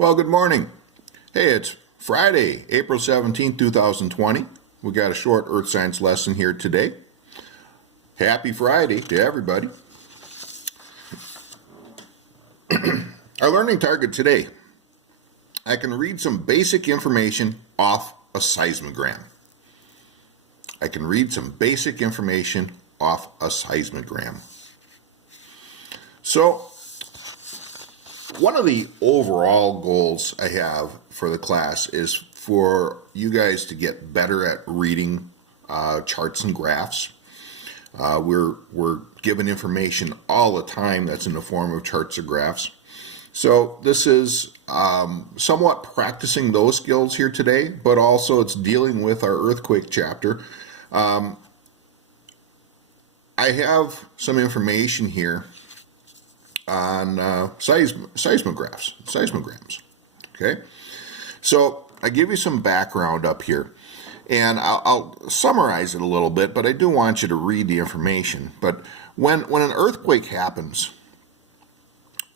Well, good morning. Hey, it's Friday, April 17th, 2020. We got a short earth science lesson here today. Happy Friday to everybody. Our learning target today. I can read some basic information off a seismogram. I can read some basic information off a seismogram. So, one of the overall goals I have for the class is for you guys to get better at reading charts and graphs. We're given information all the time that's in the form of charts or graphs. So this is somewhat practicing those skills here today, but also it's dealing with our earthquake chapter. I have some information here on seismograms. Okay, so I give you some background up here, and I'll summarize it a little bit, but I do want you to read the information. But when an earthquake happens,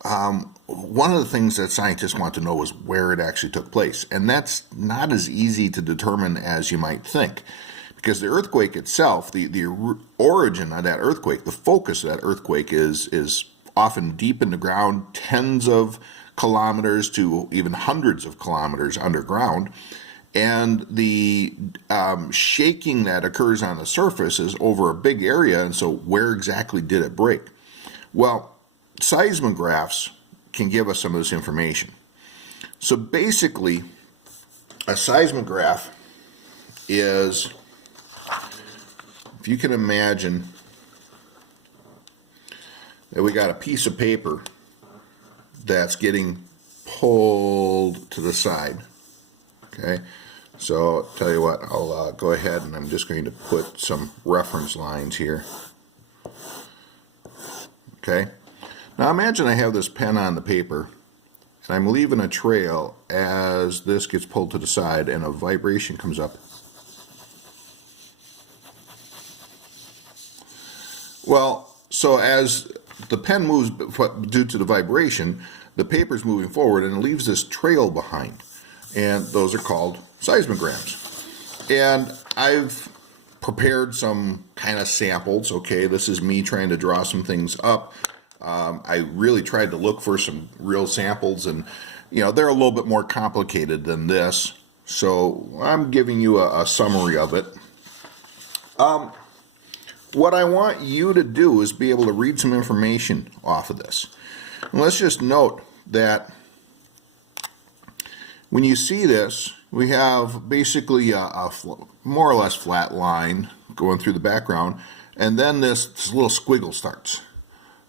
one of the things that scientists want to know is where it actually took place, and that's not as easy to determine as you might think. Because the earthquake itself, the origin of that earthquake, the focus of that earthquake is often deep in the ground, tens of kilometers to even hundreds of kilometers underground. And the shaking that occurs on the surface is over a big area, and so where exactly did it break? Well, seismographs can give us some of this information. So basically, a seismograph is, if you can imagine that we got a piece of paper that's getting pulled to the side. Okay, so I'll tell you what, I'll go ahead and I'm just going to put some reference lines here. Okay, now imagine I have this pen on the paper and I'm leaving a trail as this gets pulled to the side and a vibration comes up. Well, so as the pen moves due to the vibration, the paper's moving forward and it leaves this trail behind. And those are called seismograms. And I've prepared some kind of samples. Okay, this is me trying to draw some things up. I really tried to look for some real samples, and they're a little bit more complicated than this. So I'm giving you a summary of it. What I want you to do is be able to read some information off of this. And let's just note that when you see this, we have basically a more or less flat line going through the background, and then this little squiggle starts.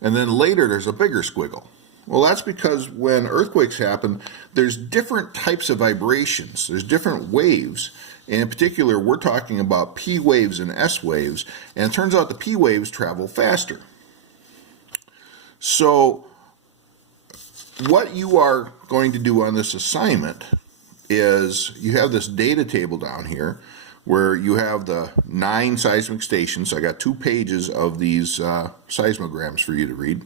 And then later there's a bigger squiggle. Well, that's because when earthquakes happen, there's different types of vibrations. There's different waves. And in particular, we're talking about P waves and S waves. And it turns out the P waves travel faster. So what you are going to do on this assignment is you have this data table down here where you have the 9 seismic stations. So I got 2 pages of these seismograms for you to read.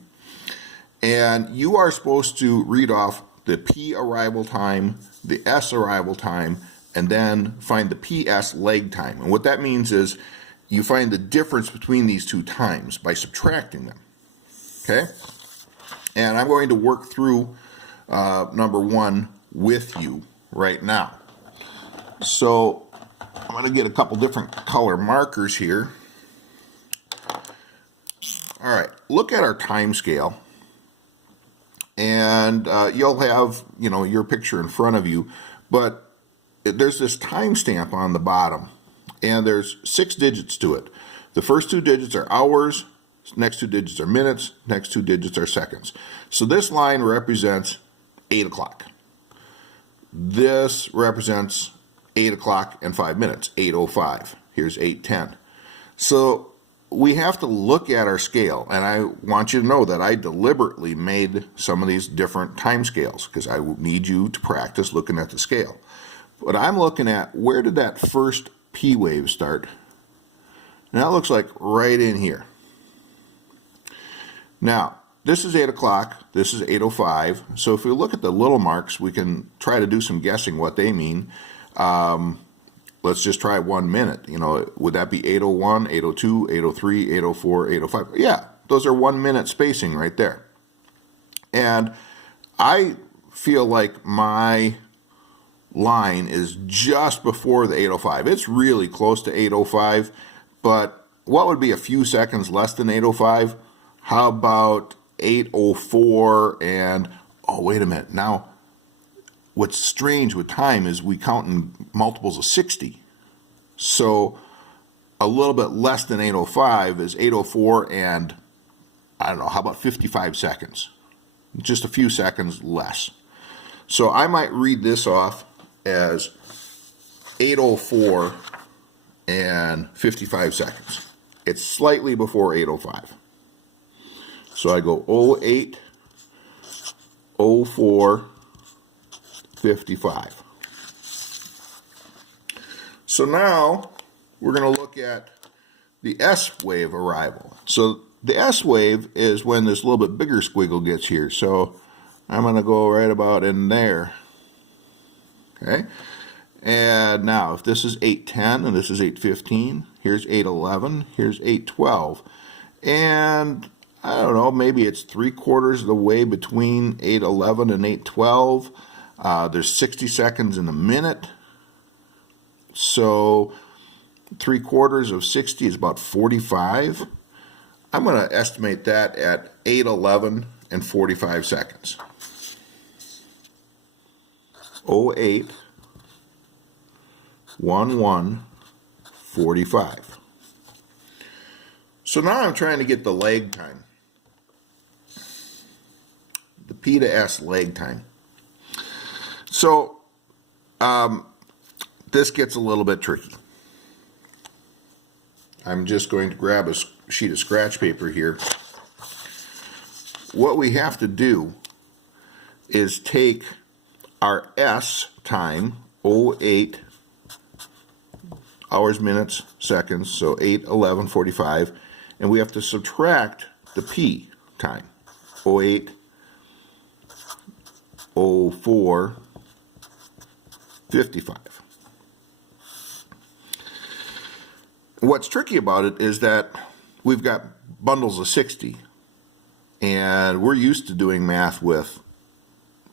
And you are supposed to read off the P arrival time, the S arrival time, and then find the PS lag time. And what that means is you find the difference between these two times by subtracting them. Okay? And I'm going to work through number 1 with you right now. So I'm going to get a couple different color markers here. All right, look at our time scale. And you'll have, your picture in front of you, but there's this timestamp on the bottom, and there's 6 digits to it. The first 2 digits are hours, next 2 digits are minutes, next 2 digits are seconds. So this line represents 8 o'clock. This represents 8 o'clock and 5 minutes, 8:05. Here's 8:10. So we have to look at our scale, and I want you to know that I deliberately made some of these different time scales because I need you to practice looking at the scale. But I'm looking at, where did that first P wave start? And that looks like right in here. Now, this is 8 o'clock, this is 8:05. So if we look at the little marks, we can try to do some guessing what they mean. Let's just try 1 minute. You know, would that be 8:01, 8:02, 8:03, 8:04, 8:05? Yeah, those are 1 minute spacing right there. And I feel like my line is just before the 8:05. It's really close to 8:05, but what would be a few seconds less than 8:05? How about 8:04 and, oh, wait a minute. Now, what's strange with time is we count in multiples of 60. So a little bit less than 8:05 is 8:04 and, I don't know, how about 55 seconds? Just a few seconds less. So I might read this off as 8:04 and 55 seconds. It's slightly before 8:05. So I go 08, 04, 55. So now we're going to look at the S wave arrival. So the S wave is when this little bit bigger squiggle gets here. So I'm going to go right about in there. Okay. And now if this is 8:10 and this is 8:15, here's 8:11, here's 8:12. And I don't know, maybe it's 3/4 of the way between 8:11 and 8:12. There's 60 seconds in a minute. So 3/4 of 60 is about 45. I'm going to estimate that at 8:11 and 45 seconds. 08, 11, 45. So now I'm trying to get the lag time. The P to S lag time. So this gets a little bit tricky. I'm just going to grab a sheet of scratch paper here. What we have to do is take our S time, 08 hours, minutes, seconds, so 8:11, 45, and we have to subtract the P time, 08, 04, 55. What's tricky about it is that we've got bundles of 60, and we're used to doing math with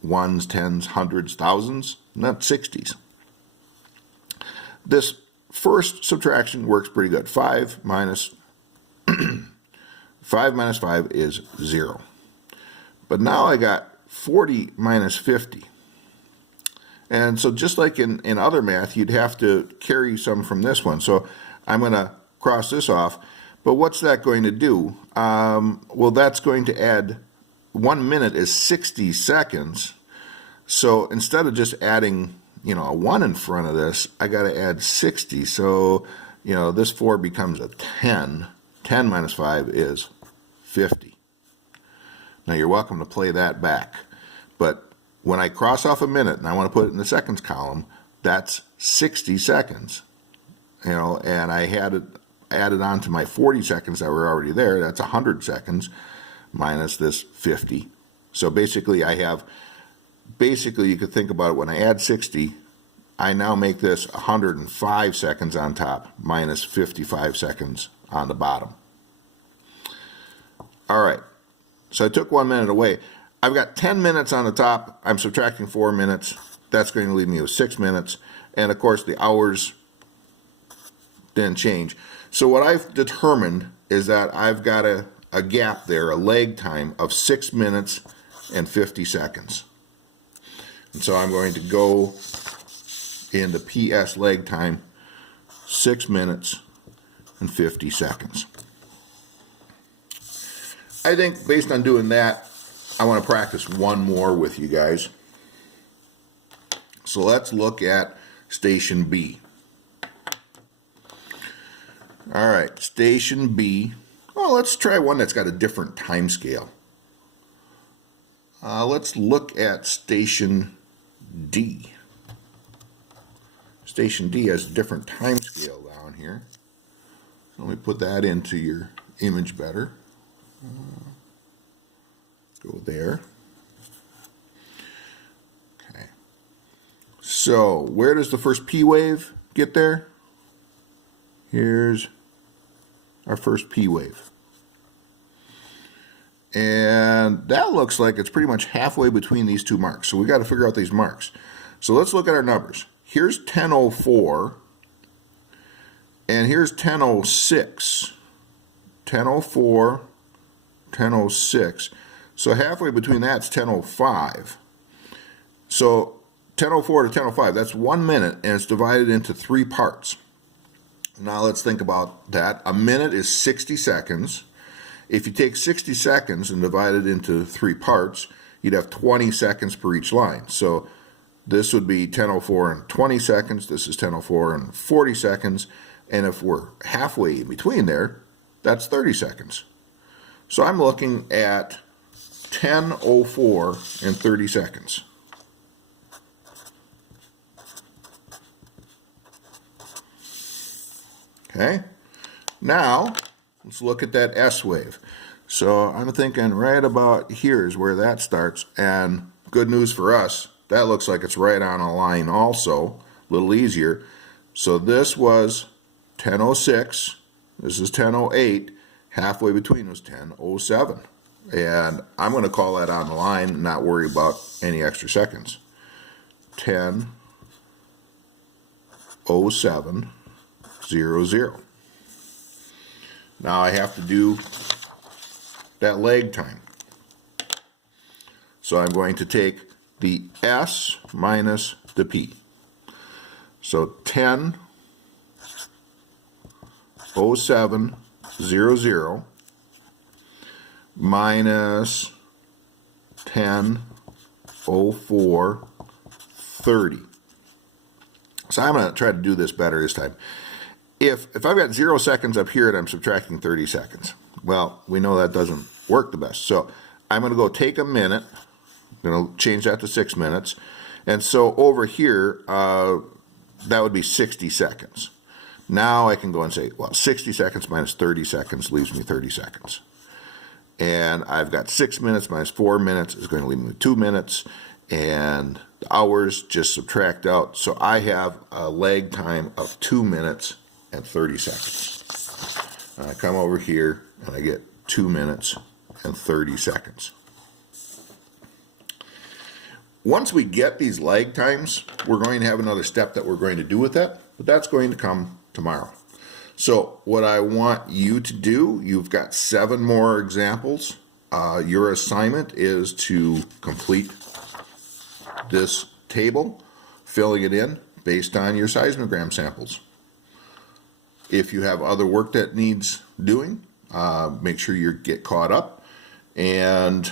ones, tens, hundreds, thousands, not 60s. This first subtraction works pretty good. 5 minus 5 minus 5 is 0. But now I got 40 minus 50. And so just like in other math, you'd have to carry some from this one. So I'm going to cross this off. But what's that going to do? Well, that's going to add, 1 minute is 60 seconds. So instead of just adding, a 1 in front of this, I got to add 60. So, this 4 becomes a 10. 10 minus 5 is 50. Now you're welcome to play that back. But when I cross off a minute and I want to put it in the seconds column, that's 60 seconds. And I had it added on to my 40 seconds that were already there. That's 100 seconds minus this 50. So basically you could think about it, when I add 60, I now make this 105 seconds on top minus 55 seconds on the bottom. All right, so I took 1 minute away. I've got 10 minutes on the top. I'm subtracting 4 minutes. That's going to leave me with 6 minutes. And of course the hours didn't change. So what I've determined is that I've got a gap there, a lag time of 6 minutes and 50 seconds. And so I'm going to go into PS lag time, 6 minutes and 50 seconds. I think based on doing that, I want to practice one more with you guys. So let's look at station B. All right, station B. Well, let's try one that's got a different time scale. Let's look at station D. Station D has a different time scale down here. So let me put that into your image better. Go there. Okay. So where does the first P wave get there? Here's our first P wave. And that looks like it's pretty much halfway between these two marks. So we got to figure out these marks. So let's look at our numbers. Here's 10:04 and here's 10:06. 10:04, 10:06. So halfway between that's 10:05. So 10:04 to 10:05, that's 1 minute, and it's divided into 3 parts. Now let's think about that. A minute is 60 seconds. If you take 60 seconds and divide it into 3 parts, you'd have 20 seconds per each line. So this would be 10:04 and 20 seconds. This is 10:04 and 40 seconds. And if we're halfway in between there, that's 30 seconds. So I'm looking at 10:04 and 30 seconds. Okay, now let's look at that S wave. So I'm thinking right about here is where that starts, and good news for us, that looks like it's right on a line also, a little easier. So this was 10:06, this is 10:08, halfway between was 10:07. And I'm going to call that on the line and not worry about any extra seconds. 10:07:00. Now I have to do that lag time. So I'm going to take the S minus the P. So 10:07:00 minus 10:04:30. So I'm going to try to do this better this time. If I've got 0 seconds up here and I'm subtracting 30 seconds, well, we know that doesn't work the best. So I'm going to go take a minute. I'm going to change that to 6 minutes. And so over here, that would be 60 seconds. Now I can go and say, well, 60 seconds minus 30 seconds leaves me 30 seconds. And I've got 6 minutes minus 4 minutes is going to leave me 2 minutes. And the hours just subtract out. So I have a lag time of 2 minutes and 30 seconds. And I come over here and I get 2 minutes and 30 seconds. Once we get these lag times, we're going to have another step that we're going to do with that, but that's going to come tomorrow. So what I want you to do, you've got 7 more examples. Your assignment is to complete this table, filling it in based on your seismogram samples. If you have other work that needs doing, make sure you get caught up. And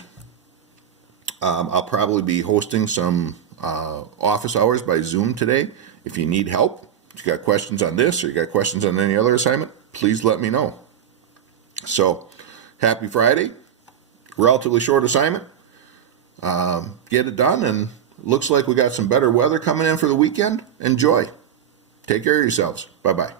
I'll probably be hosting some office hours by Zoom today. If you need help, if you got questions on this or you got questions on any other assignment, please let me know. So, happy Friday. Relatively short assignment. Get it done, and looks like we got some better weather coming in for the weekend. Enjoy. Take care of yourselves. Bye-bye.